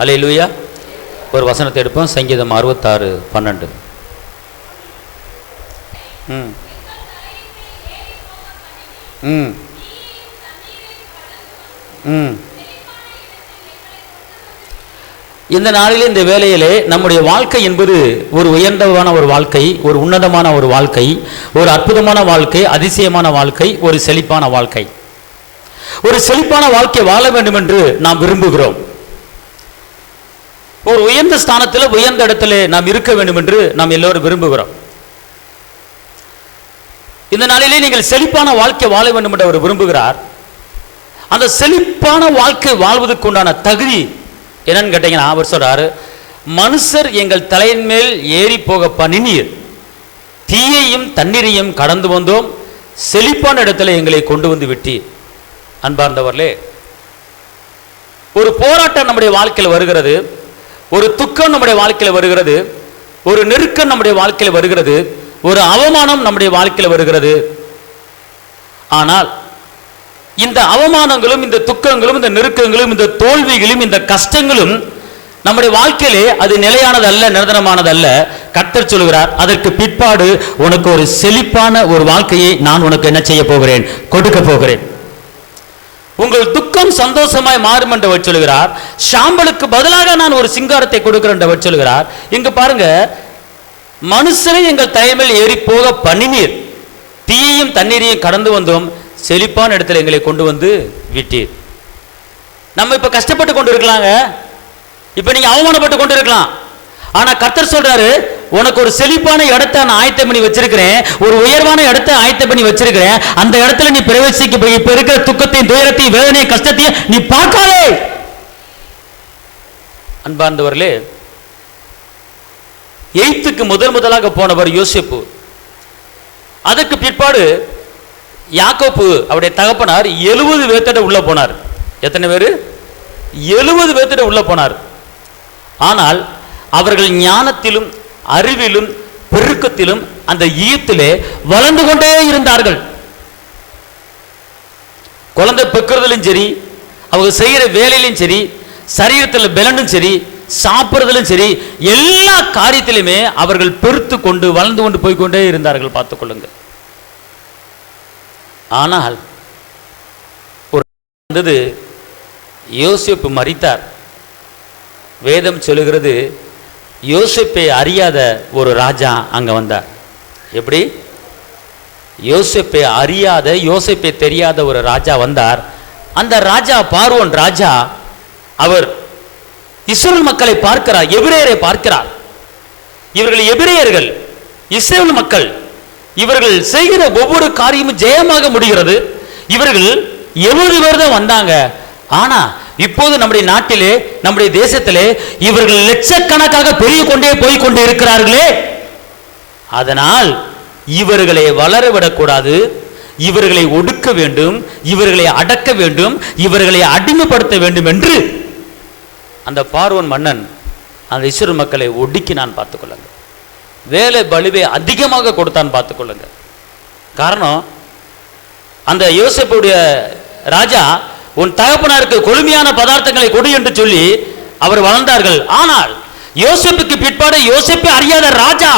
அல்லேலூயா. ஒரு வசனத்தை எடுப்போம். சங்கீதம் 66:12. இந்த நாளிலே இந்த வேளையிலே நம்முடைய வாழ்க்கை என்பது ஒரு உயர்ந்தமான ஒரு வாழ்க்கை, ஒரு உன்னதமான ஒரு வாழ்க்கை, ஒரு அற்புதமான வாழ்க்கை, அதிசயமான வாழ்க்கை, ஒரு செழிப்பான வாழ்க்கை. ஒரு செழிப்பான வாழ்க்கை வாழ வேண்டும் என்று நாம் விரும்புகிறோம். ஒரு உயர்ந்த ஸ்தானத்தில் உயர்ந்த இடத்துல நாம் இருக்க வேண்டும் என்று நாம் எல்லோரும் விரும்புகிறோம். இந்த நாளிலே நீங்கள் செழிப்பான வாழ்க்கை வாழ வேண்டும் என்று அவர் விரும்புகிறார். அந்த செழிப்பான வாழ்க்கை வாழ்வதற்கு உண்டான தகுதி என்னன்னு கேட்டீங்கன்னா, அவர் சொல்றாரு, மனுஷர் எங்கள் தலையின் மேல் ஏறி போக பண்ணினீர், தீயையும் தண்ணீரையும் கடந்து வந்தோம், செழிப்பான இடத்துல எங்களை கொண்டு வந்து விட்டீர். அன்பார்ந்தவர்களே, ஒரு போராட்டம் நம்முடைய வாழ்க்கையில் வருகிறது, ஒரு துக்கம் நம்முடைய வாழ்க்கையில் வருகிறது, ஒரு நெருக்கம் நம்முடைய வாழ்க்கையில் வருகிறது, ஒரு அவமானம் நம்முடைய வாழ்க்கையில் வருகிறது. ஆனால் இந்த அவமானங்களும் இந்த துக்கங்களும் இந்த நெருக்கங்களும் இந்த தோல்விகளும் இந்த கஷ்டங்களும் நம்முடைய வாழ்க்கையிலே அது நிலையானது அல்ல, நிரந்தரமானது அல்ல. கர்த்தர் சொல்கிறார், அதற்கு பிற்பாடு உனக்கு ஒரு செழிப்பான ஒரு வாழ்க்கையை நான் உனக்கு என்ன செய்ய போகிறேன், கொடுக்க போகிறேன். உங்கள் துக்கம் சந்தோஷமாய் மாறும் என்றவர் சொல்கிறார். சாம்பலுக்கு பதிலாக நான் ஒரு சிங்காரத்தை கொடுக்கிறேன் என்றவர் சொல்கிறார். இங்க பாருங்க, மனுஷரை எங்கள் தலைமையில் ஏறி போக பண்ணினீர், தீயையும் தண்ணீரையும் கடந்து வந்தோம், செழிப்பான இடத்துல எங்களை கொண்டு வந்து விட்டீர். நம்ம இப்ப கஷ்டப்பட்டு கொண்டு இருக்கலாங்க, இப்ப நீங்க அவமானப்பட்டு கொண்டு இருக்கலாம். ஆனா கர்த்தர் சொல்றாரு, உனக்கு ஒரு செழிப்பான இடத்தை நான் ஆயத்தம் பண்ணி வச்சிருக்கிறேன், ஒரு உயர்வான இடத்தை ஆயத்தம் பண்ணி வச்சிருக்கிறேன். அந்த இடத்துல நீ பிரவேசிக்க, இப்ப இருக்கிற துக்கத்தையும் துயரத்தையும் வேதனையும் கஷ்டத்தையும் நீ பார்க்காதே. அன்பார்ந்தவர்களே, எய்த்துக்கு முதலாக போனவர் யோசேப்பு. அதற்கு பிற்பாடு யாக்கோப்பு அவருடைய தகப்பனார் 70 பேர்த்திட உள்ள போனார். எத்தனை பேர்? 70 பேர்த்திட உள்ள போனார். ஆனால் அவர்கள் ஞானத்திலும் அறிவிலும் பெருக்கத்திலும் அந்த ஈயத்திலே வளர்ந்து கொண்டே இருந்தார்கள். குழந்தை பெக்கிறதுலும் சரி, அவங்க செய்கிற வேலையிலும் சரி, சரீரத்தில் பலனும் சரி, சாப்பிட்றதிலும் சரி, எல்லா காரியத்திலுமே அவர்கள் பெருத்து கொண்டு வளர்ந்து கொண்டு போய்கொண்டே இருந்தார்கள். பார்த்துக் கொள்ளுங்கள். ஆனால் ஒரு வந்தது, யோசேப்பு மரித்தார். வேதம் சொல்லுகிறது, யோசேப்பை அறியாத ஒரு ராஜா அங்க வந்தார். எப்படி? யோசேப்பை அறியாத, யோசேப்பை தெரியாத ஒரு ராஜா வந்தார். அந்த ராஜா பார்வோன் ராஜா, அவர் இஸ்ரவேல் மக்களை பார்க்கிறார், எபிரேயரை பார்க்கிறார். இவர்கள் எபிரேயர்கள், இஸ்ரவேல் மக்கள், இவர்கள் செய்கிற ஒவ்வொரு காரியமும் ஜெயமாக முடிகிறது. இவர்கள் 70 பேர் தான் வந்தாங்க. ஆனா இப்போது நம்முடைய நாட்டிலே, நம்முடைய தேசத்திலே இவர்கள் லட்சக்கணக்காக பெருகி கொண்டே போய் கொண்டே இருக்கிறார்களே. அதனால் இவர்களை வளரவிடக்கூடாது, இவர்களை ஒடுக்க வேண்டும், இவர்களை அடக்க வேண்டும், இவர்களை அடிமைப்படுத்த வேண்டும் என்று அந்த பார்வோன் மன்னன் அந்த இஸ்ரவேல் மக்களை ஒடுக்கினான். பார்த்துக்கொள்ளுங்க. வேலை பலுவை அதிகமாக கொடுத்தான். பார்த்துக்கொள்ளுங்க. காரணம், அந்த யோசேப்புடைய ராஜா, உன் தகப்பனாருக்கு கொழுமையான பதார்த்தங்களை கொடு என்று சொல்லி அவர் வளர்ந்தார்கள். ஆனால் யோசேப்புக்கு பிற்பாடு யோசேப்பை அறியாத ராஜா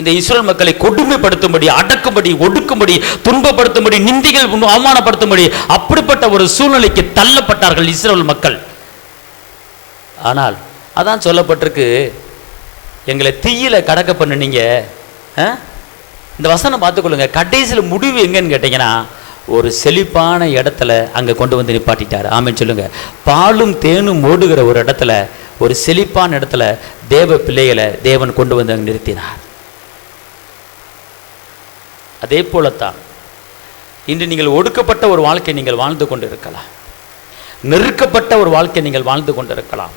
இந்த இஸ்ரவேல் மக்களை கொடுமைப்படுத்தும்படி, அடக்கும்படி, ஒடுக்கும்படி, துன்பப்படுத்தும்படி, நிந்திகள் அவமானப்படுத்தும்படி அப்படிப்பட்ட ஒரு சூழ்நிலைக்கு தள்ளப்பட்டார்கள் இஸ்ரவேல் மக்கள். ஆனால் அதான் சொல்லப்பட்டிருக்கு, எங்களை தீயில கடக்க பண்ணுனீங்க. இந்த வசனம் பார்த்துக்கொள்ளுங்க. கடைசியில் முடிவு எங்கன்னு கேட்டீங்கன்னா, ஒரு செழிப்பான இடத்துல அங்கே கொண்டு வந்து நிப்பாட்டிட்டார். ஆமென் சொல்லுங்க. பாலும் தேனும் ஓடுகிற ஒரு இடத்துல, ஒரு செழிப்பான இடத்துல தேவ பிள்ளைகளை தேவன் கொண்டு வந்து அங்கே நிறுத்தினார். அதே போலத்தான் இன்று நீங்கள் ஒடுக்கப்பட்ட ஒரு வாழ்க்கை நீங்கள் வாழ்ந்து கொண்டு இருக்கலாம், நெருக்கப்பட்ட ஒரு வாழ்க்கை நீங்கள் வாழ்ந்து கொண்டிருக்கலாம்,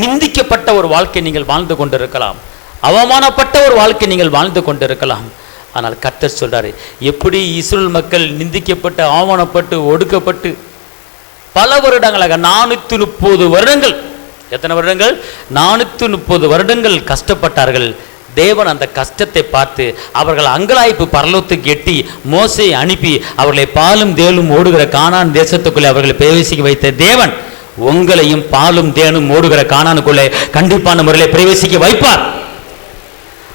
நிந்திக்கப்பட்ட ஒரு வாழ்க்கை நீங்கள் வாழ்ந்து கொண்டிருக்கலாம், அவமானப்பட்ட ஒரு வாழ்க்கை நீங்கள் வாழ்ந்து கொண்டிருக்கலாம். ஆனால் கர்த்தர் சொல்றாரு, எப்படி இஸ்ரவேல் மக்கள் நிந்திக்கப்பட்டு அவமானப்பட்டு ஒடுக்கப்பட்டு பல வருடங்களாக 430 வருடங்கள், எத்தனை வருடங்கள்? 430 வருடங்கள் கஷ்டப்பட்டார்கள். தேவன் அந்த கஷ்டத்தை பார்த்து அவர்கள் அங்கலாய்ப்பு பரலோகத்துக்கு எட்டி மோசேயை அனுப்பி அவர்களை பாலும் தேனும் ஓடுகிற கானான் தேசத்துக்குள்ளே அவர்களை பிரவேசிக்க வைத்த தேவன் உங்களையும் பாலும் தேனும் ஓடுகிற கானானுக்குள்ளே கண்டிப்பான முறையில் பிரவேசிக்க வைப்பார்.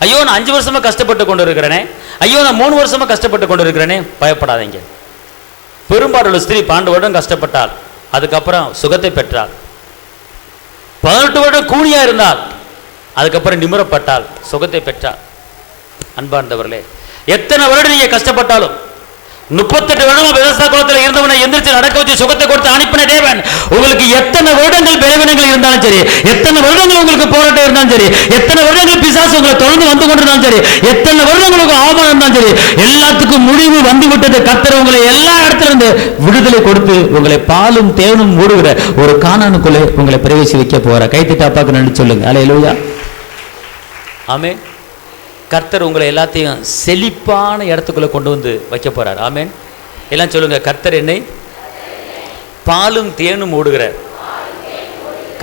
ஐயோ, நான் 5 வருஷமா கஷ்டப்பட்டு கொண்டு இருக்கிறேனே, ஐயோ நான் 3 வருஷமா கஷ்டப்பட்டு கொண்டு இருக்கிறேனே, பயப்படாதீங்க. பெரும்பாலுள்ள ஸ்திரீ 12 வருடம் கஷ்டப்பட்டாள், அதுக்கப்புறம் சுகத்தை பெற்றாள். 18 வருடம் கூலியா இருந்தால், அதுக்கப்புறம் நிமிரப்பட்டால், சுகத்தை பெற்றாள். அன்பார்ந்தவர்களே, எத்தனை வருடம் நீங்க கஷ்டப்பட்டாலும் 38 வருடமா விவசாய குலத்தில் இருந்தவனை எந்திரிச்சு நடக்க வச்சு சுகத்தை கொடுத்து அனுப்பின தேவன் உங்களுக்கு எத்தனை வருடங்கள் பலவீனங்கள் இருந்தாலும் சரி, எத்தனை வருடங்கள் உங்களுக்கு போராட்டம் இருந்தாலும் சரி, எத்தனை வருடங்கள் பிசாசு உங்களை தொடர்ந்து வந்து கொண்டிருந்தாலும் சரி, எத்தனை வருடங்களுக்கு அவமானம் இருந்தாலும் சரி, எல்லாத்துக்கும் முடிவு வந்து விட்டது. கர்த்தர் உங்களை எல்லா இடத்துல இருந்து விடுதலை கொடுத்து உங்களை பாலும் தேனும் மூடுகிற ஒரு கானானுக்குள்ளே உங்களை பிரவேசி வைக்க போற. கைத்திட்டு அப்பாக்கு நன்றி சொல்லுங்க. அல்லேலூயா, ஆமென். கர்த்தர் உங்களை எல்லாத்தையும் செழிப்பான இடத்துக்குள்ள கொண்டு வந்து வைக்க போறார். ஆமென். எல்லாம் சொல்லுங்க, கர்த்தர் என்னை பாலும் தேனும் ஓடுகிற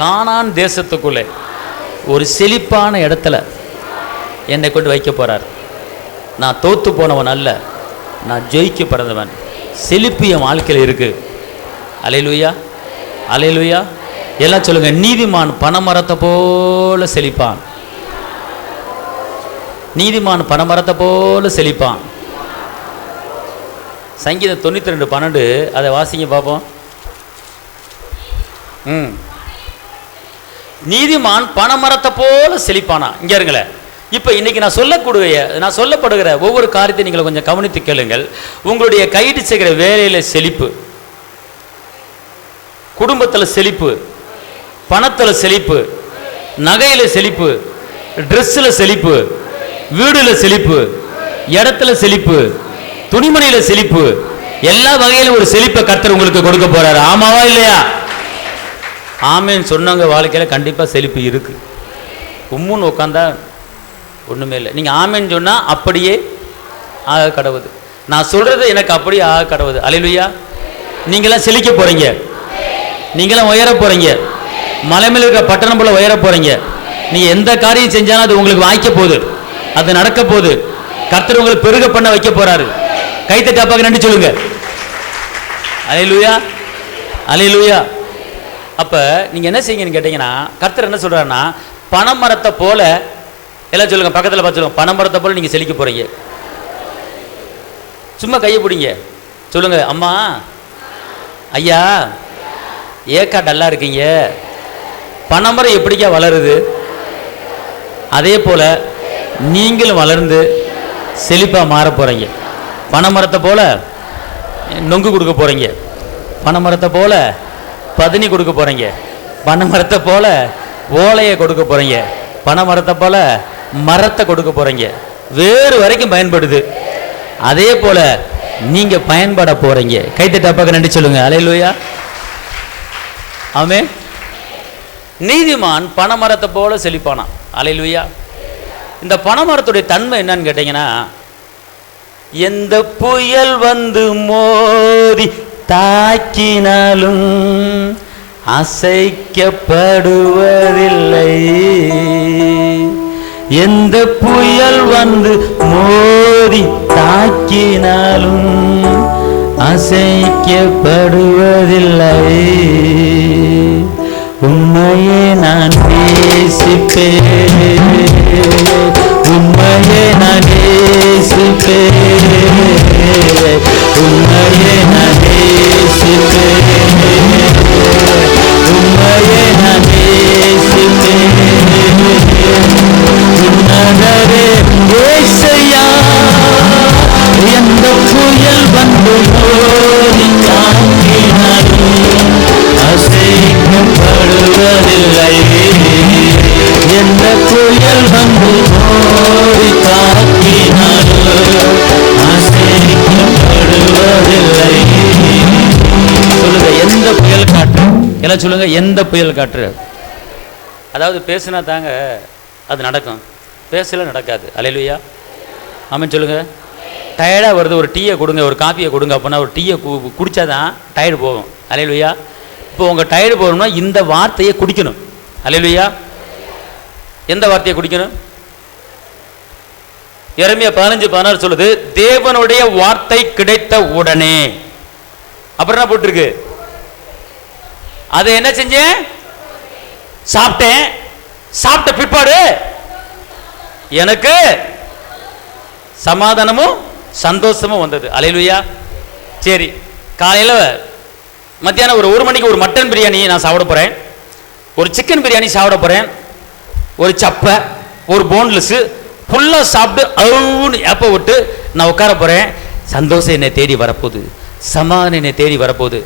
கானான் தேசத்துக்குள்ளே ஒரு செழிப்பான இடத்துல என்னை கொண்டு வைக்க போறார். நான் தோத்து போனவன் அல்ல, நான் ஜெயிக்க பிறந்தவன். செழிப்பு என் வாழ்க்கையில் இருக்கு. அல்லேலூயா, அல்லேலூயா. எல்லாம் சொல்லுங்க, நீதிமான் பனைமரத்தை போல செழிப்பான். நீதிமான் பனைமரத்தை போல செழிப்பான். சங்கீதம் 92:12 அதை வாசிங்க பார்ப்போம். நீதிமான் பனைமரத்தை போல செழிப்பானா. இங்க இருங்களேன். இப்போ இன்னைக்கு நான் சொல்லப்படுகிற ஒவ்வொரு காரியத்தை நீங்கள் கொஞ்சம் கவனித்து கேளுங்கள். உங்களுடைய கைது செய்கிற வேலையில் செழிப்பு, குடும்பத்தில் செழிப்பு, பணத்தில் செழிப்பு, நகையில் செழிப்பு, ட்ரெஸ்ஸில் செழிப்பு, வீடுல செழிப்பு, இடத்துல செழிப்பு, துணிமணியில செழிப்பு, எல்லா வகையிலும் ஒரு செழிப்பை கர்த்தர் உங்களுக்கு கொடுக்க போறாரு. ஆமாவா இல்லையா? ஆமேன்னு சொன்னவங்க வாழ்க்கையில கண்டிப்பா செழிப்பு இருக்கு. உம்முன்னு உட்காந்தா ஒண்ணுமே இல்லை. நீங்க ஆமேன்னு சொன்னா அப்படியே ஆக கடவுது. நான் சொல்றது எனக்கு அப்படியே ஆக கடவுது. அல்லேலூயா. நீங்களாம் செழிக்க போறீங்க, நீங்களாம் உயர போறீங்க, மலை மேல இருக்கிற பட்டணம் போல உயர போறீங்க. நீங்க எந்த காரியம் செஞ்சாலும் அது உங்களுக்கு வாய்க்க போகுது, அது நடக்க போகுது. கர்த்தர் உங்களை பெருக பண்ண வைக்க போறாரு. கைத்தட்டி அப்பாக்கு நன்றி சொல்லுங்க. அல்லேலூயா, அல்லேலூயா. அப்ப நீங்க என்ன செய்யுங்கன்னு கேட்டீங்கன்னா, கர்த்தர் என்ன சொல்றாருன்னா, பனைமரத்தை போல, எல்லாம் சொல்லுங்க, பக்கத்தில் பார்த்து சொல்லுங்க, பனைமரத்தை போல நீங்க செழிக்க போறீங்க. சும்மா கையை பிடிங்க, சொல்லுங்க, அம்மா ஐயா ஏக்கா டல்லா இருக்கீங்க, பனைமரம் எப்படிக்கா வளருது, அதே போல நீங்களும் வளர்ந்து செழிப்பா மாற போறீங்க. பனைமரத்தை போல நொங்கு கொடுக்க போறீங்க, பனைமரத்தை போல பதனி கொடுக்க போறீங்க, பனைமரத்தை போல ஓலையை கொடுக்க போறீங்க, பனைமரத்தை போல மரத்தை கொடுக்க போறீங்க. வேறு வரைக்கும் பயன்படுது, அதே போல நீங்க பயன்பட போறீங்க. கைத்தட்டி அப்பாக்கு நன்றி சொல்லுங்க. அல்லேலூயா, ஆமென். நீதிமான் பனைமரத்தை போல செழிப்பானா. அல்லேலூயா. இந்த பனைமரத்துடைய தன்மை என்னன்னு கேட்டீங்கன்னா, எந்த புயல் வந்து மோதி தாக்கினாலும் அசைக்கப்படுவதில்லை. எந்த புயல் வந்து மோதி தாக்கினாலும் அசைக்கப்படுவதில்லை. உம்மையே நான் நேசிப்பேன், உம்மையே நான் நேசிப்பேன், உம்மையே நான் நேசிப்பேன், உம்மையே நான் நேசிப்பேன். உன்னதரே ஏசையா, எந்த புயல் வந்து மோதி தாக்கினாலும் அசைக்கப்படுவதில்லை. எந்த புயல் வந்து மோதி தாக்கினாலும் அசைக்கப்படுவதில்லை. சொல்லுங்க, எந்த புயல் காற்று, எல்லாம் சொல்லுங்க, எந்த புயல் காற்று. அதாவது பேசுனா தாங்க அது நடக்கும், பேசல நடக்காது. அல்லேலூயா, ஆமென் சொல்லுங்க. டயர்டாக வருது, ஒரு டீயை கொடுங்க, ஒரு காஃபியை கொடுங்க அப்படின்னா ஒரு டீயை குடித்தா தான் டயர்டு போகும். அல்லேலூயா. இப்போ உங்கள் டயர்டு போகணும்னா இந்த வார்த்தையை குடிக்கணும். அல்லேலூயா. எந்த வார்த்தையை குடிக்கணும்? எரேமியா 15:16 சொல்லுது, தேவனுடைய வார்த்தை கிடைத்த உடனே. அப்புறம் என்ன போட்டிருக்கு? அதை என்ன செஞ்சேன்? சாப்பிட்டேன். சாப்பிட்ட பிற்பாடு எனக்கு சமாதானமும் சந்தோஷமும் வந்தது. அல்லேலூயா. சரி, காலையில் மத்தியானம் ஒரு 1 மணிக்கு ஒரு மட்டன் பிரியாணி நான் சாப்பிட போகிறேன், ஒரு சிக்கன் பிரியாணி சாப்பிட போகிறேன், ஒரு சப்பை, ஒரு போன்லெஸ்ஸு ஃபுல்லாக சாப்பிட்டு அவுன்னு ஏப்ப விட்டு நான் உட்கார போகிறேன். சந்தோஷம் என்னை தேடி வரப்போகுது, சமாதானம் என்னை தேடி வரப்போகுது.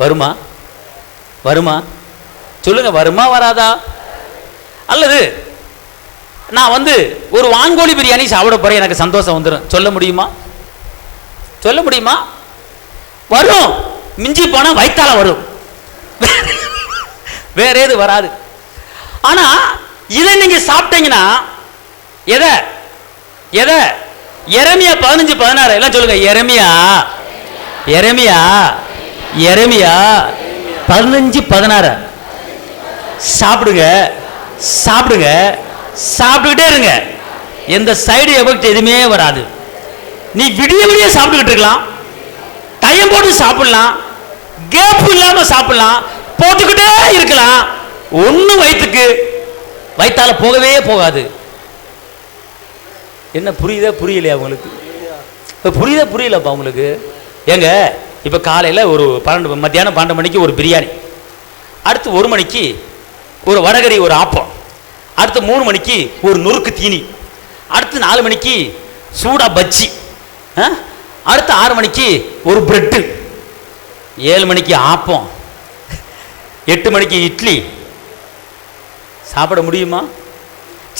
வருமா? வருமா? சொல்லுங்க, வருமா வராதா? அல்லது நான் ஒரு வான்கோழி பிரியாணி சாப்பிட போகிறேன், எனக்கு சந்தோஷம் வந்துடும். சொல்ல முடியுமா? சொல்ல முடியுமா? வரும். மிஞ்சி போனால் வயிற்றால வரும், வேற ஏது வராது. ஆனால் இதை நீங்கள் சாப்பிட்டீங்கன்னா எதை எதை? எரேமியா 15:16 எல்லாம் சொல்லுங்க. எரேமியா 15:16 சாப்பிடுங்க, சாப்பிடுங்க, சாப்பிட்டுக்கிட்டே இருங்க. எந்த சைடு எஃபெக்ட் எதுவுமே வராது. நீ விடிய விடிய சாப்பிட்டுக்கிட்டு இருக்கலாம், டைம் போட்டு சாப்பிடலாம், கேப் இல்லாம சாப்பிடலாம், போட்டுக்கிட்டே இருக்கலாம். ஒன்னும் வயிற்றால போகவே போகாது. என்ன புரியுதா புரியலையா உங்களுக்கு? இப்போ புரியுதா புரியலப்பா உங்களுக்கு? ஏங்க இப்போ காலையில் ஒரு மத்தியானம் 12 மணிக்கு ஒரு பிரியாணி, அடுத்து 1 மணிக்கு ஒரு வடகரி, ஒரு ஆப்பம், அடுத்து 3 மணிக்கு ஒரு நொறுக்கு தீனி, அடுத்து 4 மணிக்கு சூடா பச்சி, அடுத்து 6 மணிக்கு ஒரு பிரெட்டு, 7 மணிக்கு ஆப்பம், 8 மணிக்கு இட்லி. சாப்பிட முடியுமா?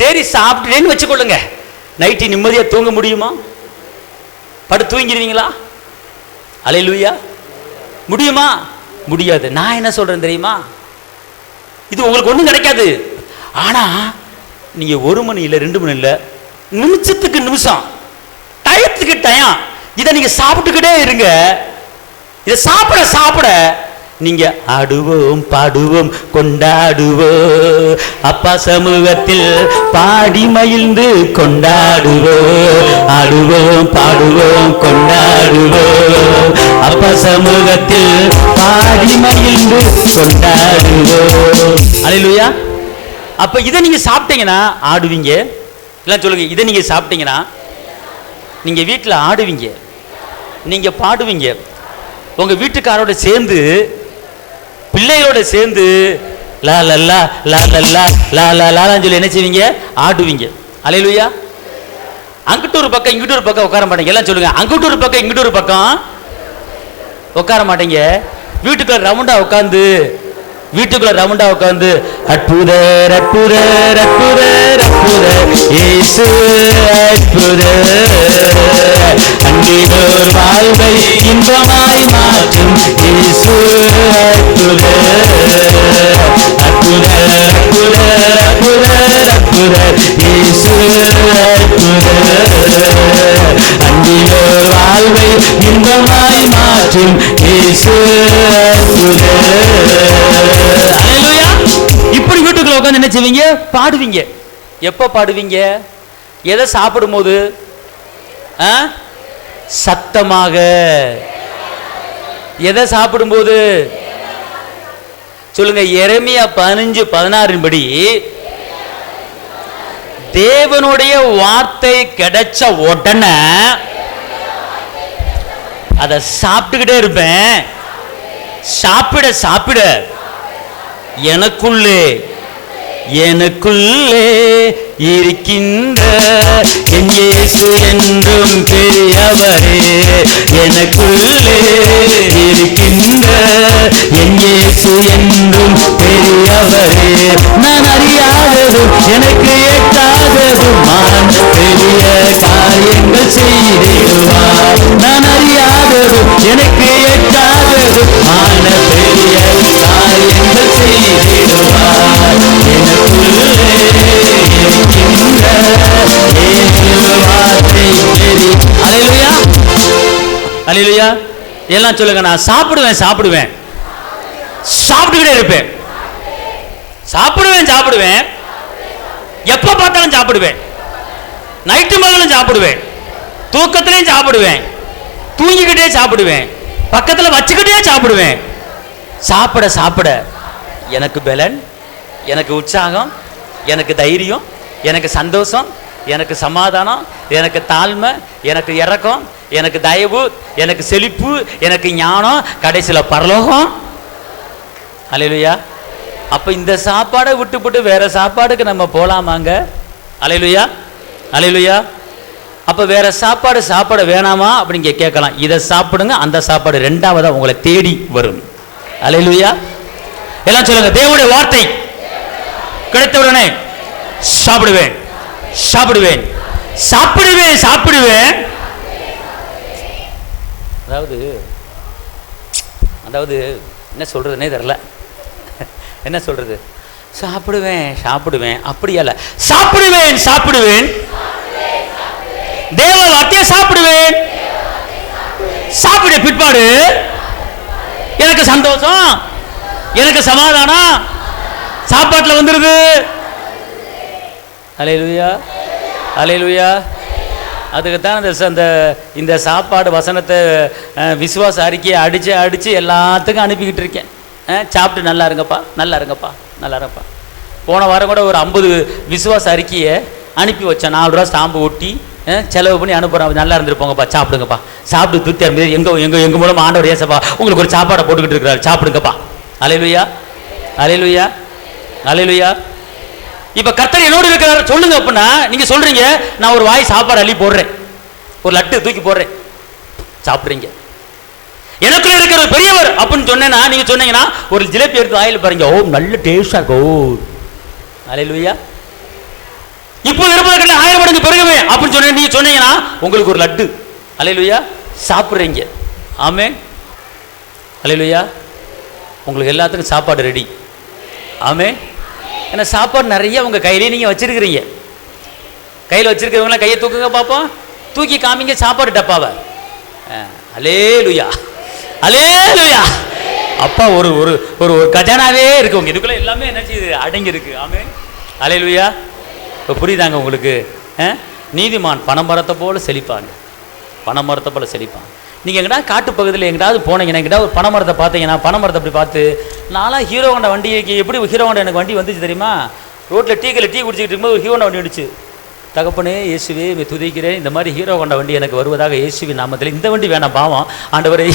சரி, சாப்பிட்டுட்டேன்னு வச்சுக்கொள்ளுங்க, நைட்டு நிம்மதியாக தூங்க முடியுமா? படுத்து தூங்கிடுவீங்களா? அல்லேலூயா. முடியுமா? முடியாது. நான் என்ன சொல்றேன் தெரியுமா? இது உங்களுக்கு ஒன்றும் கிடைக்காது. ஆனா நீங்க 1 மணி இல்லை, 2 மணி இல்லை, நிமிஷத்துக்கு நிமிஷம், டயத்துக்கு டயம் இதை நீங்க சாப்பிட்டுக்கிட்டே இருங்க. இதை சாப்பிட சாப்பிட நீங்க ஆடுவோம், பாடுவோம், கொண்டாடுவோம், அப்பா சமூகத்தில் பாடி மகிழ்ந்து கொண்டாடுவோம். ஆடுவோம், பாடுவோம், கொண்டாடுவோம், அப்பா சமூகத்தில் பாடி மகிழ்ந்து கொண்டாடுவோம். அல்லேலூயா. அப்ப இதை நீங்க சாப்பிட்டீங்கன்னா ஆடுவீங்க. எல்லாம் சொல்லுங்க, இதை நீங்க சாப்பிட்டீங்கன்னா நீங்க வீட்டில் ஆடுவீங்க, நீங்க பாடுவீங்க, உங்க வீட்டுக்காரோட சேர்ந்து, பிள்ளைகளோட சேர்ந்து லா லல்லா லா லல்லா லா லா லான்னு சொல்லி என்ன செய்வீங்க? ஆடுவீங்க. அல்லேலூயா. அங்கிட்டு ஒரு பக்கம் இங்கிட்டு ஒரு பக்கம் உட்கார மாட்டீங்க. எல்லாம் சொல்லுங்க, அங்கிட்டு ஒரு பக்கம் இங்கிட்டு ஒரு பக்கம் உட்கார மாட்டீங்க. வீட்டுக்குள்ள ரவுண்டா உட்காந்து, வீட்டுக்குள்ள ரவுண்டா உட்காந்து அற்புதர் அற்புதர் அற்புதர் அற்புதர் இயேசு அற்புதர், அன்பினோர் வாழ்வை இன்பமாய் மாற்றும் இயேசு அற்புதர், அற்புதர் அற்புதர் அற்புதர் அற்புதர் இயேசு அற்புதர், அன்பினோர் வாழ்வை இன்பமாய் மாற்றும் இயேசு அற்புதர். இப்படி வீட்டுக்குள்ள உட்காந்து என்ன செய்வீங்க? பாடுவீங்க. எப்ப பாடுவீங்க? எதை சாப்பிடும் போது? சத்தமாக. எதை சாப்பிடும் போது? சொல்லுங்க. எரேமியா 15:16 படி தேவனுடைய வார்த்தை கிடைச்ச உடனே அதை சாப்பிட்டுக்கிட்டே இருப்பேன். சாப்பிட சாப்பிட எனக்குள்ளே எனக்குள்ளே இருக்கின்ற என் இயேசு என்றும் பெரியவரே, எனக்குள்ளே இருக்கின்ற என் இயேசு என்றும் பெரியவரே, நான் அறியாததும் எனக்கு எட்டாததும் பெரிய காரியங்கள் செய்திடுவார், நான் அறியாததும் எனக்கு எட்டாததும் பெரிய காரியங்கள் செய்திடுவார், எனக்குள்ளே இருக்கின்ற இயேசு வார்த்தை. அல்லேலூயா. அல்லேலூயா. எல்லாம் சொல்லுங்க, நான் சாப்பிடுவேன் சாப்பிடுவேன் சாப்பிட்டுக்கிட்டே இருப்பேன். சாப்பிடுவேன் சாப்பிடுவேன், எப்ப பார்த்தாலும் சாப்பிடுவேன், நைட்டு மகளும் சாப்பிடுவேன், தூக்கத்திலையும் சாப்பிடுவேன், தூங்கிக்கிட்டே சாப்பிடுவேன், பக்கத்தில் வச்சுக்கிட்டே சாப்பிடுவேன். சாப்பிட சாப்பிட எனக்கு பலன், எனக்கு உற்சாகம், எனக்கு தைரியம், எனக்கு சந்தோஷம், எனக்கு சமாதானம், எனக்கு தாழ்மை, எனக்கு இரக்கம், எனக்கு தயவு, எனக்கு செழிப்பு, எனக்கு ஞானம், கடைசியில் பரலோகம். அல்லேலூயா. அப்போ இந்த சாப்பாடை விட்டுவிட்டு வேற சாப்பாடுக்கு நம்ம போகலாமாங்க? அல்லேலூயா, அல்லேலூயா. அப்போ வேற சாப்பாடு சாப்பிட வேணாமா அப்படின்னு கேட்கலாம். இதை சாப்பிடுங்க, அந்த சாப்பாடு ரெண்டாவதா உங்களை தேடி வரும். அல்லேலூயா. எல்லாம் சொல்லுங்க, தேவனுடைய வார்த்தை கிடைத்தவுடனே சாப்பிடுவேன் சாப்பிடுவேன் சாப்பிடுவேன் சாப்பிடுவேன். அதாவது என்ன சொல்றதுன்னே தெரியல. என்ன சொல்றது? சாப்பிடுவேன் சாப்பிடுவேன் அப்படியா? சாப்பிடுவேன் சாப்பிடுவேன், தேவ வார்த்தையை சாப்பிடுவேன். சாப்பிட பிற்பாடு எனக்கு சந்தோஷம், எனக்கு சமாதானம் சாப்பாட்டில் வந்துருது. அல்லேலூயா, அல்லேலூயா. அதுக்குத்தான் இந்த சாப்பாடு வசனத்தை விசுவாச அறிக்கையை அடித்து எல்லாத்துக்கும் அனுப்பிக்கிட்டு இருக்கேன். சாப்பிட்டு நல்லா இருங்கப்பா, நல்லா இருங்கப்பா, நல்லா இருங்கப்பா. போன வாரம் கூட ஒரு 50 விசுவாச அறிக்கையை அனுப்பி வச்சேன். 4 ரூபா ஸ்டாம்பு ஒட்டி செலவு பண்ணி அனுப்புகிறேன். நல்லா இருந்துருப்போங்கப்பா, சாப்பிடுங்கப்பா, சாப்பிட்டு திருப்தி இருந்தது. எங்கள் மூலமாக ஆண்டவர் ஏசப்பா உங்களுக்கு ஒரு சாப்பாடை போட்டுக்கிட்டு இருக்கிறார், சாப்பிடுங்கப்பா. அல்லேலூயா, அல்லேலூயா, அல்லேலூயா. இப்போ கர்த்தர் என்னோடு இருக்கிறார் சொல்லுங்க அப்படின்னா நீங்கள் சொல்கிறீங்க, நான் ஒரு வாய் சாப்பாடு அள்ளி போடுறேன், ஒரு லட்டு தூக்கி போடுறேன், சாப்பிட்றீங்க. எனக்குள்ள இருக்கிற பெரியவர் அப்படின்னு சொன்னேன்னா, நீங்கள் சொன்னீங்கன்னா ஒரு ஜிலேபி எடுத்து வாயில் பாருங்க, ஓ நல்ல டேஸ்டாக இருக்கோ. அல்லேலூயா. இப்போ இருப்பதற்கு 1000 மடங்கு பெருகவே அப்படின்னு சொன்ன நீங்க சொன்னீங்கன்னா உங்களுக்கு ஒரு லட்டு. அல்லேலூயா. சாப்பிட்றீங்க. ஆமென். அல்லேலூயா. உங்களுக்கு எல்லாத்துக்கும் சாப்பாடு ரெடி. ஆமென். ஏன்னா சாப்பாடு நிறைய உங்கள் கையிலே நீங்கள் வச்சிருக்கிறீங்க. கையில் வச்சிருக்கிறவங்களாம் கையை தூக்குங்க பார்ப்போம், தூக்கி காமிங்க சாப்பாடு டப்பாவை. அல்லேலூயா, அல்லேலூயா. அப்பா ஒரு ஒரு ஒரு கஜானாவே இருக்கு உங்க இதுக்குள்ள, எல்லாமே என்ன செய்யுது, அடங்கி இருக்கு. ஆமென். அல்லேலூயா. இப்போ புரியுதாங்க உங்களுக்கு? நீதிமான் பனைமரத்தை போல செழிப்பாங்க, பனைமரத்தை போல செழிப்பாங்க. நீங்கள் எங்கிட்ட காட்டு பகுதியில் எங்கிட்டாவது போனீங்கன்னா, எங்கிட்ட ஒரு பனைமரத்தை பார்த்தீங்கன்னா, பனைமரத்தை அப்படி பார்த்து, நான்லாம் ஹீரோ ஹோண்டா வண்டிக்கு எப்படி ஹீரோ ஹோண்டா எனக்கு வண்டி வந்துச்சு தெரியுமா? ரோட்டில் டீ குடிச்சிக்கிட்டு இருக்கும்போது ஒரு ஹீரோ ஹோண்டா வண்டி வந்துச்சு. தகப்பனே இயேசுவே துதிக்கிறேன், இந்த மாதிரி ஹீரோ ஹோண்டா வண்டி எனக்கு வருவதாக இயேசுவின் நாமத்தில். இந்த வண்டி வேணாம் பாவம் ஆண்டவரே,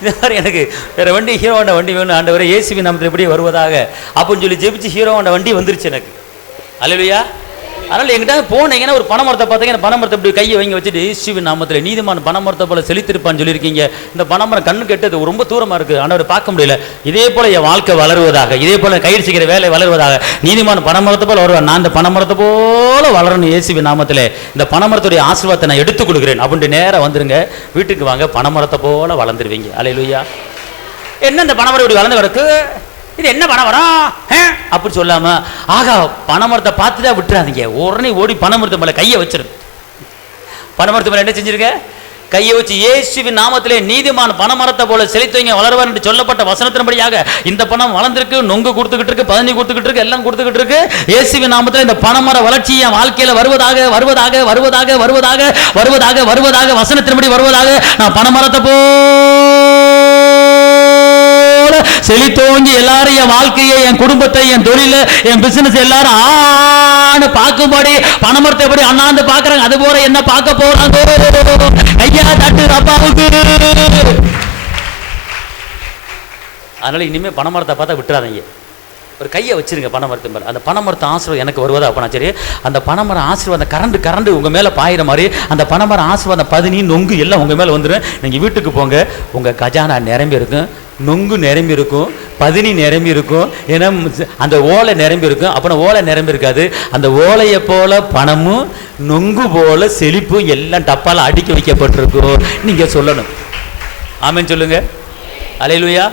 இந்த மாதிரி எனக்கு வேற வண்டி ஹீரோ ஹோண்டா வண்டி வேணும் ஆண்டவரே, இயேசுவின் நாமத்தில் எப்படி வருவதாக அப்படின்னு சொல்லி ஜெபிச்சு ஹீரோ ஹோண்டா வண்டி வந்துருச்சு எனக்கு. அல்லேலூயா. அதனால் எங்கிட்ட போனீங்கன்னா ஒரு பனைமரத்தை பார்த்தீங்கன்னா, பனைமரத்தை இப்படி கையை வாங்கி வச்சுட்டு இயேசுவின் நாமத்தில் நீதிமான் பனைமரத்தை போல செழித்திருப்பான்னு சொல்லியிருக்கீங்க. இந்த பனைமரம் கண்ணு கெட்டது ரொம்ப தூரமாக இருக்குது, ஆண்டவர் பார்க்க முடியல. இதே போல் என் வாழ்க்கை வளருவதாக, இதே போல் கயிறு செய்கிற வேலை வளருவதாக. நீதிமான் பனைமரத்தை போல் வருவான், நான் இந்த பனைமரத்தை போல வளரணும் இயேசுவின் நாமத்தில். இந்த பனைமரத்துடைய ஆசீர்வாதத்தை நான் எடுத்துக் கொடுக்குறேன் அப்படின்ட்டு நேராக வந்துருங்க, வீட்டுக்கு வாங்க, பனைமரத்தை போல வளர்ந்துருவீங்க. அல்லேலூயா. என்ன இந்த பனைமரம் இப்படி வளர்ந்து கிடக்கு, இது என்ன பனைமரம் அப்படி சொல்லாம, ஆகா பனைமரத்தை பார்த்துதான் விட்டுறாதீங்க, உடனே ஓடி பனைமரத்து மேல கையை வச்சிரு. பனைமரத்து மேல என்ன செஞ்சிருக்க? கையை வச்சு இயேசுவின் நாமத்திலே நீதிமான் பனைமரத்தை போல செழித்தவங்க வளருவார் என்று சொல்லப்பட்ட வசனத்தின்படியாக இந்த பணம் வளர்ந்துருக்கு, நொங்கு கொடுத்துக்கிட்டு இருக்கு, பதனி கொடுத்துக்கிட்டு இருக்கு, எல்லாம் கொடுத்துக்கிட்டு இருக்கு. இயேசுவின் நாமத்தில் இந்த பனைமர வளர்ச்சி என் வாழ்க்கையில வருவதாக வருவதாக வருவதாக வருவதாக வருவதாக வருவதாக வசனத்தின்படி வருவதாக. நான் பனைமரத்தை செழித்தோங்கி எல்லாரும் என் வாழ்க்கையை, என் குடும்பத்தை, என் தொழில, என் பிசினஸ் எல்லாரும் ஆன்னு பார்க்கும்படி பனைமரத்தை எப்படி அண்ணாந்து பார்க்கறாங்க, அது போல என்ன பார்க்க போறாங்க. ஐயா தட்டு அப்பாவுக்கு. அதனால இனிமே பனைமரத்தை பார்த்தா விட்டுறாதீங்க, ஒரு கையை வச்சிருங்க பனைமரத்து மேலே. அந்த பனைமரத்தை ஆசீர்வாதம் எனக்கு வருவதா அப்பனா சரி, அந்த பனைமரம் ஆசீர்வாதம் கரண்டு உங்க மேல பாயிற மாதிரி அந்த பனைமரம் ஆசீர்வாதம் பதனி நொங்கு எல்லாம் உங்க மேல வந்துடும். நீங்க வீட்டுக்கு போங்க, உங்க கஜானா நிரம்பி இருக்கும், நொங்கு நிரம்பி இருக்கும், பதனி நிரம்பி இருக்கும், ஏன்னா அந்த ஓலை நிரம்பி இருக்கும். அப்போ ஓலை நிரம்பி இருக்காது, அந்த ஓலையை போல பணமும் நொங்கு போல செழிப்பு எல்லாம் டப்பால அடுக்கி வைக்கப்பட்டிருக்கும். நீங்க சொல்லணும். ஆமென் சொல்லுங்க. அல்லேலூயா.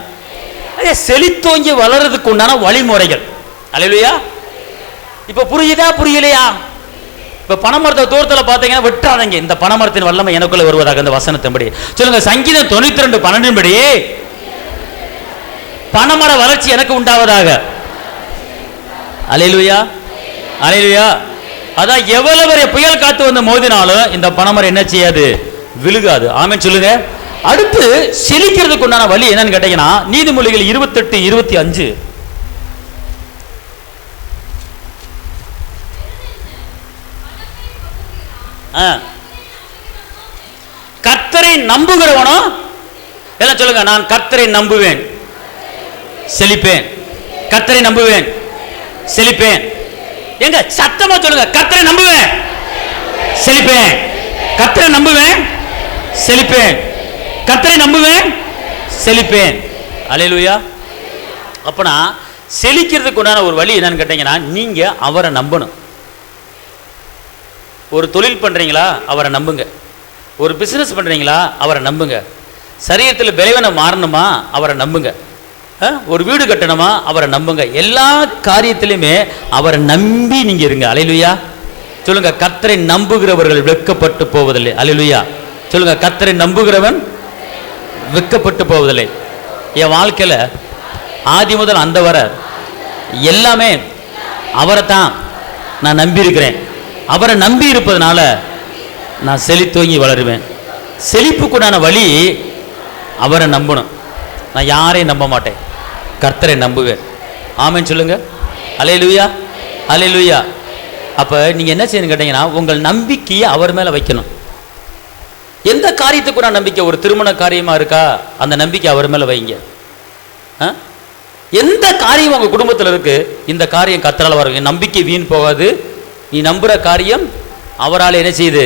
செழித்தோங்கி வளர்றதுக்கு உண்டான வழிமுறைகள். அல்லேலூயா. இப்ப புரியுதா புரியலையா? இப்ப பனைமரத்தை தூரத்தில் பார்த்தீங்கன்னா விட்டுறாதீங்க. இந்த பனைமரத்தின் வல்லமை எனக்குள்ள வருவதாக இந்த வசனத்தின்படி சொல்லுங்க. சங்கீதம் 92:12 படி பனைமர வளர்ச்சி எனக்கு உண்டாவதாக. அல்லேலூயா, அல்லேலூயா. அதான் எவ்வளவு பெரிய புயல் காத்து வந்து மோதினாலும் இந்த பனைமரம் என்ன செய்யாது? விழுகாது. ஆமென் சொல்லுங்க. அடுத்து செழிக்கிறதுக்கு உண்டான வழி என்னன்னு கேட்டீங்கன்னா, நீதிமொழிகள் 28:25. கர்த்தரை நம்புகிறவனோ எல்லாம் சொல்லுங்க, நான் கர்த்தரை நம்புவேன் செழிப்பேன். கர்த்தரை நம்புவேன் செழிப்பேன். எங்க சத்தமா சொல்லுங்க, கர்த்தரை நம்புவேன் செழிப்பேன். கர்த்தரை நம்புவேன் செழிப்பேன். கர்த்தரை நம்புவேன் செழிப்பேன். அல்லேலூயா. அப்பனா செழிக்கிறதுக்கு உண்டான ஒரு வழி என்னன்னு கேட்டீங்கன்னா, நீங்க அவரை நம்பணும். ஒரு தொழில் பண்றீங்களா? அவரை நம்புங்க. ஒரு பிசினஸ் பண்றீங்களா? அவரை நம்புங்க. சரீரத்தில் பலவீனம் மாறணுமா? அவரை நம்புங்க. ஒரு வீடு கட்டணுமா? அவரை நம்புங்க. எல்லா காரியத்திலுமே அவரை நம்பி நீங்க இருங்க. அல்லேலூயா சொல்லுங்க. கர்த்தரை நம்புகிறவர்கள் வெட்கப்பட்டு போவதில்லை. அல்லேலூயா சொல்லுங்க. கர்த்தரை நம்புகிறவன் வெட்கப்பட்டு போவதில்லை. என் வாழ்க்கையில ஆதி முதல் அந்த வர எல்லாமே அவரை தான் நான் நம்பி இருக்கிறேன். அவரை நம்பி இருப்பதனால நான் செழித்தோங்கி வளருவேன். செழிப்புக்குண்டான வழி அவரை நம்பணும். நான் யாரையும் நம்ப மாட்டேன், கர்த்தரை நம்புவேன். ஆமென் சொல்லுங்க. அல்லேலூயா, அல்லேலூயா. அப்ப நீங்க என்ன செய்யணும் கேட்டீங்கன்னா, உங்கள் நம்பிக்கையை அவர் மேல வைக்கணும். எந்த காரியத்துக்கு நான் நம்பிக்கை? ஒரு திருமண காரியமா இருக்கா? அந்த நம்பிக்கை அவர் மேல வைங்க. எந்த காரியம் உங்க குடும்பத்தில் இருக்கு, இந்த காரியம் கர்த்தரால் வரும். என் நம்பிக்கை வீண் போகாது. நீ நம்புற காரியம் அவரால் என்ன செய்யுது?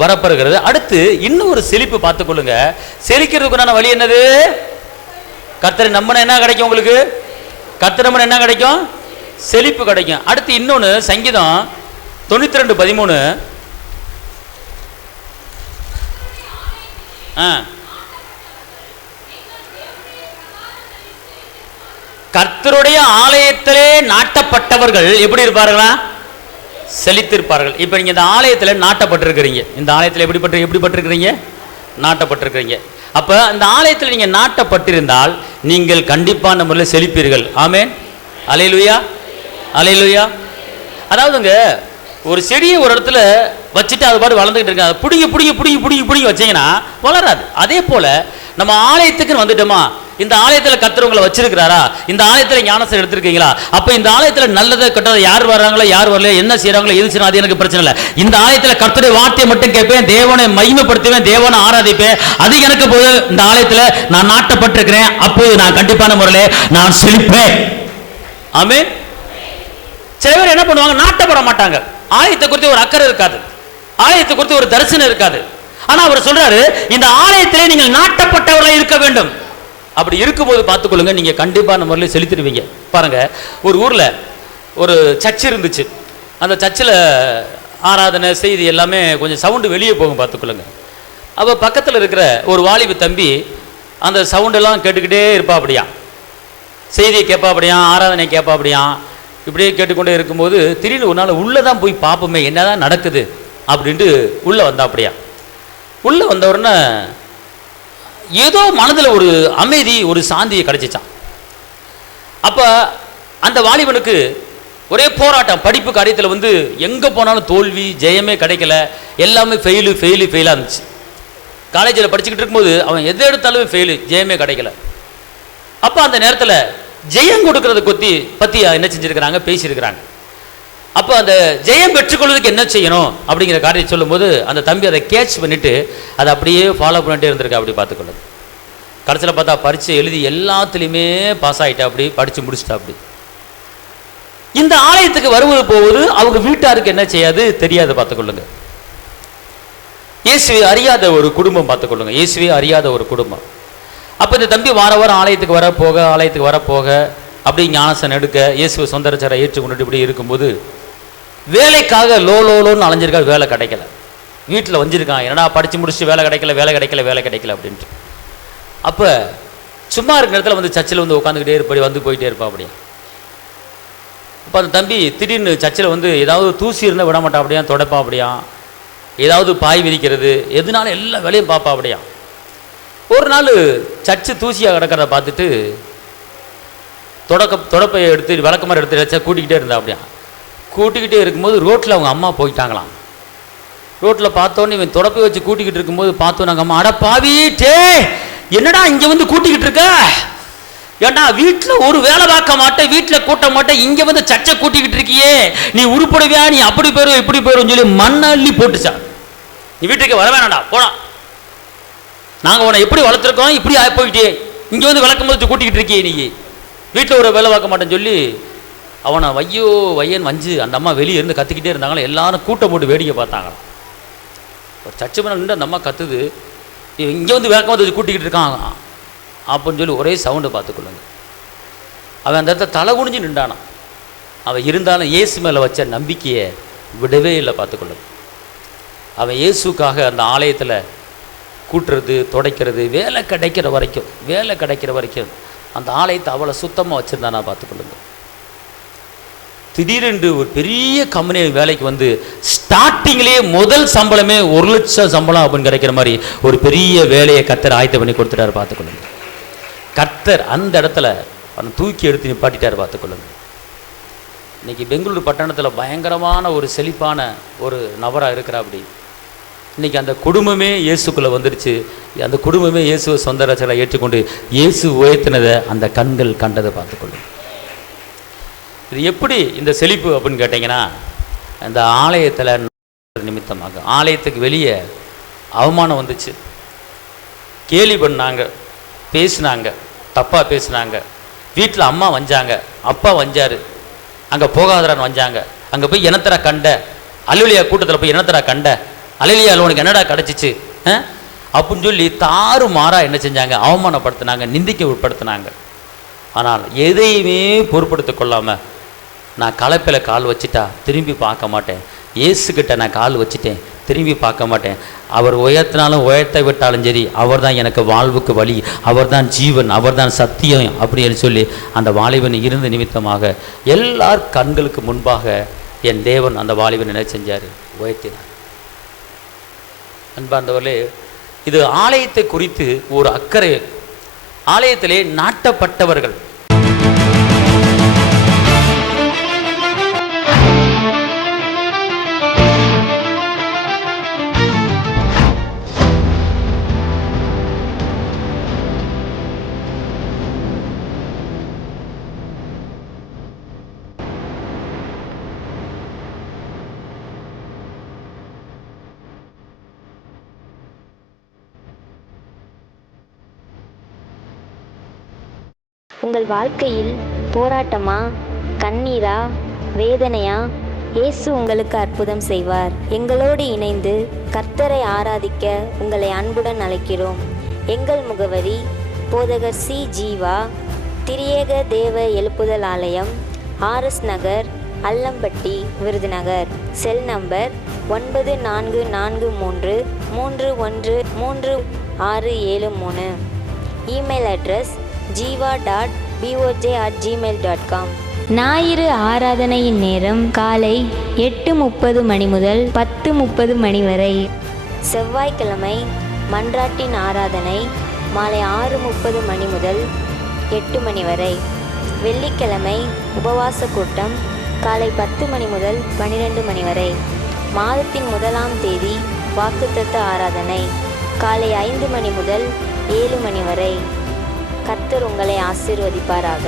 வரப்பெறுகிறது. அடுத்து இன்னும் ஒரு செழிப்பு பார்த்துக்கொள்ளுங்க. செழிக்கிறதுக்குண்டான வழி என்னது? கர்த்தரை நம்பினா என்ன கிடைக்கும் உங்களுக்கு? கர்த்தரை நம்பினா என்ன கிடைக்கும்? செழிப்பு கிடைக்கும். அடுத்து இன்னொன்று, சங்கீதம் 92:13. கர்த்தருடைய ஆலயத்திலே நாட்டப்பட்டவர்கள் எப்படி இருப்பார்களா? செழித்திருப்பார்கள். இப்போ நீங்கள் இந்த ஆலயத்தில் நாட்டப்பட்டிருக்கிறீங்க. இந்த ஆலயத்தில் எப்படிப்பட்டிருக்கிறீங்க? நாட்டப்பட்டிருக்கிறீங்க. அப்போ இந்த ஆலயத்தில் நீங்கள் நாட்டப்பட்டிருந்தால் நீங்கள் கண்டிப்பான முறையில் செழிப்பீர்கள். ஆமென், அல்லேலூயா, அல்லேலூயா. அதாவதுங்க, ஒரு செடியை ஒரு இடத்துல வச்சுட்டு அது பாட்டு வளர்ந்துக்கிட்டு இருக்காங்க. பிடிங்கி வச்சீங்கன்னா வளராது. அதே போல நம்ம ஆலயத்துக்குன்னு வந்துட்டோமா, இந்த ஆலயத்தில் கர்த்தர் உங்களை வச்சிருக்கிறாரா? இந்த ஆலயத்தில் ஞானஸ்நானம் எடுத்திருக்கீங்களா? அப்போ இந்த ஆலயத்தில் நல்லதை கெட்டதை யார் வர்றாங்களோ யார் வரலையோ, என்ன செய்யறாங்களோ எது செய்யணும், அது எனக்கு பிரச்சனை இல்லை. இந்த ஆலயத்தில் கர்த்தருடைய வார்த்தையை மட்டும் கேட்பேன், தேவனை மகிமைப்படுத்துவேன், தேவனை ஆராதிப்பேன். அது எனக்கு போது. இந்த ஆலயத்தில் நான் நாட்டப்பட்டிருக்கிறேன், அப்போது நான் கண்டிப்பான முறையில் நான் செழிப்பேன். ஆமென். சில பேர் என்ன பண்ணுவாங்க? நாட்டப்பட மாட்டாங்க. ஆலயத்தை குறித்து ஒரு அக்கறை இருக்காது, ஆலயத்தை குறித்து ஒரு தரிசனம் இருக்காது. ஆனா அவர் சொல்றாரு, இந்த ஆலயத்திலே நீங்கள் நாட்டப்பட்டவர்களாக இருக்க வேண்டும். அப்படி இருக்கும்போது பார்த்துக்கொள்ளுங்க, நீங்க கண்டிப்பான முறையில் செலுத்திடுவீங்க. பாருங்க, ஒரு ஊர்ல ஒரு சர்ச் இருந்துச்சு. அந்த சர்ச்சில் ஆராதனை செய்தி எல்லாமே கொஞ்சம் சவுண்டு வெளியே போகும், பார்த்துக்கொள்ளுங்க. அப்போ பக்கத்தில் இருக்கிற ஒரு வாலிபு தம்பி அந்த சவுண்டெல்லாம் கேட்டுக்கிட்டே இருப்பா. அப்படியா செய்தியை கேட்பா, அப்படியா ஆராதனை கேட்பா, அப்படியா இப்படியே கேட்டுக்கொண்டே இருக்கும்போது திடீர்னு ஒரு நாள் உள்ளே தான் போய் பார்ப்போமே என்னதான் நடக்குது அப்படின்ட்டு உள்ளே வந்தா. அப்படியா உள்ளே வந்தவுடனே ஏதோ மனதில் ஒரு அமைதி, ஒரு சாந்தியை கிடைச்சிச்சான். அப்போ அந்த வாலிபனுக்கு ஒரே போராட்டம். படிப்பு காரியத்தில் வந்து எங்கே போனாலும் தோல்வி, ஜெயமே கிடைக்கல, எல்லாமே ஃபெயிலாக இருந்துச்சு. காலேஜில் படிச்சுக்கிட்டு இருக்கும்போது அவன் எதை எடுத்தாலும் ஃபெயிலு, ஜெயமே கிடைக்கல. அப்போ அந்த நேரத்தில் ஜெயம் கொடுக்கறத பற்றி என்ன செஞ்சுருக்கிறாங்க, பேசியிருக்கிறாங்க. அப்போ அந்த ஜெயம் பெற்றுக்கொள்வதற்கு என்ன செய்யணும் அப்படிங்கிற காரியத்தை சொல்லும்போது அந்த தம்பி அதை கேட்ச் பண்ணிட்டு அதை அப்படியே ஃபாலோ பண்ணிட்டே இருந்திருக்கா. அப்படி பார்த்துக்கொள்ளுது. கடைசியில் பார்த்தா பரீட்சை எழுதி எல்லாத்துலேயுமே பாஸ் ஆகிட்டா, அப்படி படித்து முடிச்சுட்டா. அப்படி இந்த ஆலயத்துக்கு வருவது போவது அவங்க வீட்டாருக்கு என்ன செய்யாது தெரியாது. பார்த்துக்கொள்ளுங்க. இயேசுவை அறியாத ஒரு குடும்பம், பார்த்துக்கொள்ளுங்க. இயேசுவை அறியாத ஒரு குடும்பம். அப்போ இந்த தம்பி வார வாரம் ஆலயத்துக்கு வரப்போக அப்படி ஞானஸ்நானம் எடுக்க இயேசுவை சொந்த ரட்சகரை ஏற்றுக்கொண்டுட்டு இப்படி இருக்கும்போது வேலைக்காக லோன்னு அலைஞ்சிருக்கா. வேலை கிடைக்கல. வீட்டில் வஞ்சிருக்கான், என்னடா படித்து முடிச்சுட்டு வேலை கிடைக்கல அப்படின்ட்டு. அப்போ சும்மா இருக்கிற இடத்துல வந்து சர்ச்சில் வந்து உட்காந்துக்கிட்டே இருப்படி வந்து போயிட்டே இருப்பா. அப்படியே அப்போ அந்த தம்பி திடீர்னு சர்ச்சில் வந்து ஏதாவது தூசி இருந்தால் விட மாட்டா அப்படியா, தொடப்பா அப்படியா, ஏதாவது பாய் விரிக்கிறது எதுனாலும் எல்லா வேலையும் பார்ப்பா அப்படியா. ஒரு நாள் சர்ச்சு தூசியாக கிடக்கிறத பார்த்துட்டு தொடப்பையை எடுத்து விளக்கமாரி எடுத்து வச்சா கூட்டிக்கிட்டே இருந்தா அப்படியா. கூட்டிக்கிட்டே இருக்கும்போது ரோட்டில் அவங்க அம்மா போயிட்டாங்களாம். ரோட்டில் பார்த்தோன்னே இவன் தொடப்பை வச்சு கூட்டிக்கிட்டு இருக்கும்போது பார்த்தோம் நாங்கள் அம்மா, அட பாவிட்டே என்னடா இங்கே வந்து கூட்டிக்கிட்டு இருக்க, ஏண்டா வீட்டில் ஒரு வேலை பார்க்க மாட்டேன், வீட்டில் கூட்ட மாட்டேன், இங்கே வந்து சர்ச்சை கூட்டிக்கிட்டு இருக்கியே, நீ உருப்படுவியா, நீ அப்படி போயிடும் இப்படி போயிடும் சொல்லி மண்ணள்ளி போட்டுச்சா. நீ வீட்டுக்கு வர வேணாண்டா போனா, நாங்கள் உன்னை எப்படி வளர்த்துருக்கோம் இப்படி போயிட்டே இங்கே வந்து விளக்கம் வச்சு கூட்டிக்கிட்டு இருக்கியே, நீ வீட்டில் ஒரு வேலை பார்க்க மாட்டேன்னு சொல்லி அவனை வையன் வஞ்சு அந்த அம்மா வெளியே இருந்து கற்றுக்கிட்டே இருந்தாங்களா. எல்லாரும் கூட்டம் போட்டு வேடிக்கை பார்த்தாங்களாம். ஒரு சர்ச்சை பண்ண நின்று அந்த அம்மா கத்துது, இங்கே வந்து விளக்கம் வச்சு கூட்டிக்கிட்டு இருக்கான் அப்படின்னு சொல்லி ஒரே சவுண்டை பார்த்துக்கொள்ளுங்க. அவன் அந்த இடத்துல தலை குனிஞ்சு நின்றானான். அவன் இருந்தாலும் இயேசு மேலே வச்ச நம்பிக்கையை விடவே இல்லை பார்த்துக்கொள்ளுங்க. அவன் இயேசுக்காக அந்த ஆலயத்தில் கூட்டுறது துடைக்கிறது வேலை கிடைக்கிற வரைக்கும் அந்த ஆலயத்தை அவ்வளோ சுத்தமாக வச்சுருந்தானா பார்த்துக்கொள்ளுங்க. திடீரென்று ஒரு பெரிய கம்பெனி வேலைக்கு வந்து ஸ்டார்டிங்லேயே முதல் சம்பளமே 1 லட்சம் சம்பளம் அப்படின்னு கிடைக்கிற மாதிரி ஒரு பெரிய வேலையை கர்த்தர் ஆயத்தம் பண்ணி கொடுத்துட்டாரு பார்த்துக்கொள்ளுங்க. கர்த்தர் அந்த இடத்துல அவனை தூக்கி எடுத்து நிப்பாட்டிட்டார் பார்த்துக்கொள்ளுங்க. இன்னைக்கு பெங்களூர் பட்டணத்தில் பயங்கரமான ஒரு செழிப்பான ஒரு நபராக இருக்கிறா. அப்படி இன்றைக்கி அந்த குடும்பமே இயேசுக்குள்ளே வந்துடுச்சு. அந்த குடும்பமே இயேசுவை சொந்த ரட்சகராக ஏற்றுக்கொண்டு இயேசு உயர்த்தினதை அந்த கண்கள் கண்டதை பார்த்துக்கொள்ளும். இது எப்படி இந்த செழிப்பு அப்படின்னு கேட்டிங்கன்னா, இந்த ஆலயத்தில் நிமித்தமாக ஆலயத்துக்கு வெளியே அவமானம் வந்துச்சு, கேலி பண்ணாங்க, பேசினாங்க, தப்பாக பேசினாங்க. வீட்டில் அம்மா வந்தாங்க, அப்பா வந்தார், அங்கே போகாதரான்னு வந்தாங்க, அங்கே போய் இனத்தரா கண்ட அலுவலியா கூட்டத்தில் போய் இனத்தரா கண்ட அலுவலியா உனக்கு என்னடா கிடச்சிச்சு அப்படின்னு சொல்லி தாறு மாறா என்ன செஞ்சாங்க, அவமானப்படுத்தினாங்க, நிந்திக்க உட்படுத்தினாங்க. ஆனால் எதையுமே பொருட்படுத்தி கொள்ளாமல் நான் கலப்பில் கால் வச்சுட்டா திரும்பி பார்க்க மாட்டேன், இயேசுக்கிட்ட நான் கால் வச்சுட்டேன் திரும்பி பார்க்க மாட்டேன், அவர் உயர்த்தினாலும் உயர்த்த விட்டாலும் சரி அவர் தான் எனக்கு வாழ்வுக்கு வழி, அவர் தான் ஜீவன், அவர் தான் சத்தியம் அப்படின்னு சொல்லி அந்த வாலிபன் இருந்த நிமித்தமாக எல்லார் கண்களுக்கு முன்பாக என் தேவன் அந்த வாலிபன் என்ன செஞ்சார், உயர்த்தினார். அன்பார்ந்தவர்களே, இது ஆலயத்தை குறித்து ஒரு அக்கறை, ஆலயத்திலே நாட்டப்பட்டவர்கள். உங்கள் வாழ்க்கையில் போராட்டமா, கண்ணீரா, வேதனையா? இயேசு உங்களுக்கு அற்புதம் செய்வார். எங்களோடு இணைந்து கர்த்தரை ஆராதிக்க உங்களை அன்புடன் அழைக்கிறோம். எங்கள் முகவரி போதகர் சி. ஜீவா, திரியேக தேவ எழுப்புதல் ஆலயம், RS நகர், அல்லம்பட்டி, விருதுநகர். Cell number 9443313673. Email address jiva.boj@gmail.com. ஞாயிறு ஆராதனையின் நேரம் காலை 8:30 மணி முதல் 10:30 மணி வரை. செவ்வாய்க்கிழமை மன்றாட்டின் ஆராதனை மாலை 6:30 மணி முதல் 8 மணி வரை. வெள்ளிக்கிழமை உபவாச கூட்டம் காலை 10 மணி முதல் 12 மணி வரை. மாதத்தின் 1ஆம் தேதி வாக்குத்தத்த ஆராதனை காலை 5 மணி முதல் 7 மணி வரை. கர்த்தர் உங்களை ஆசீர்வதிப்பாராக.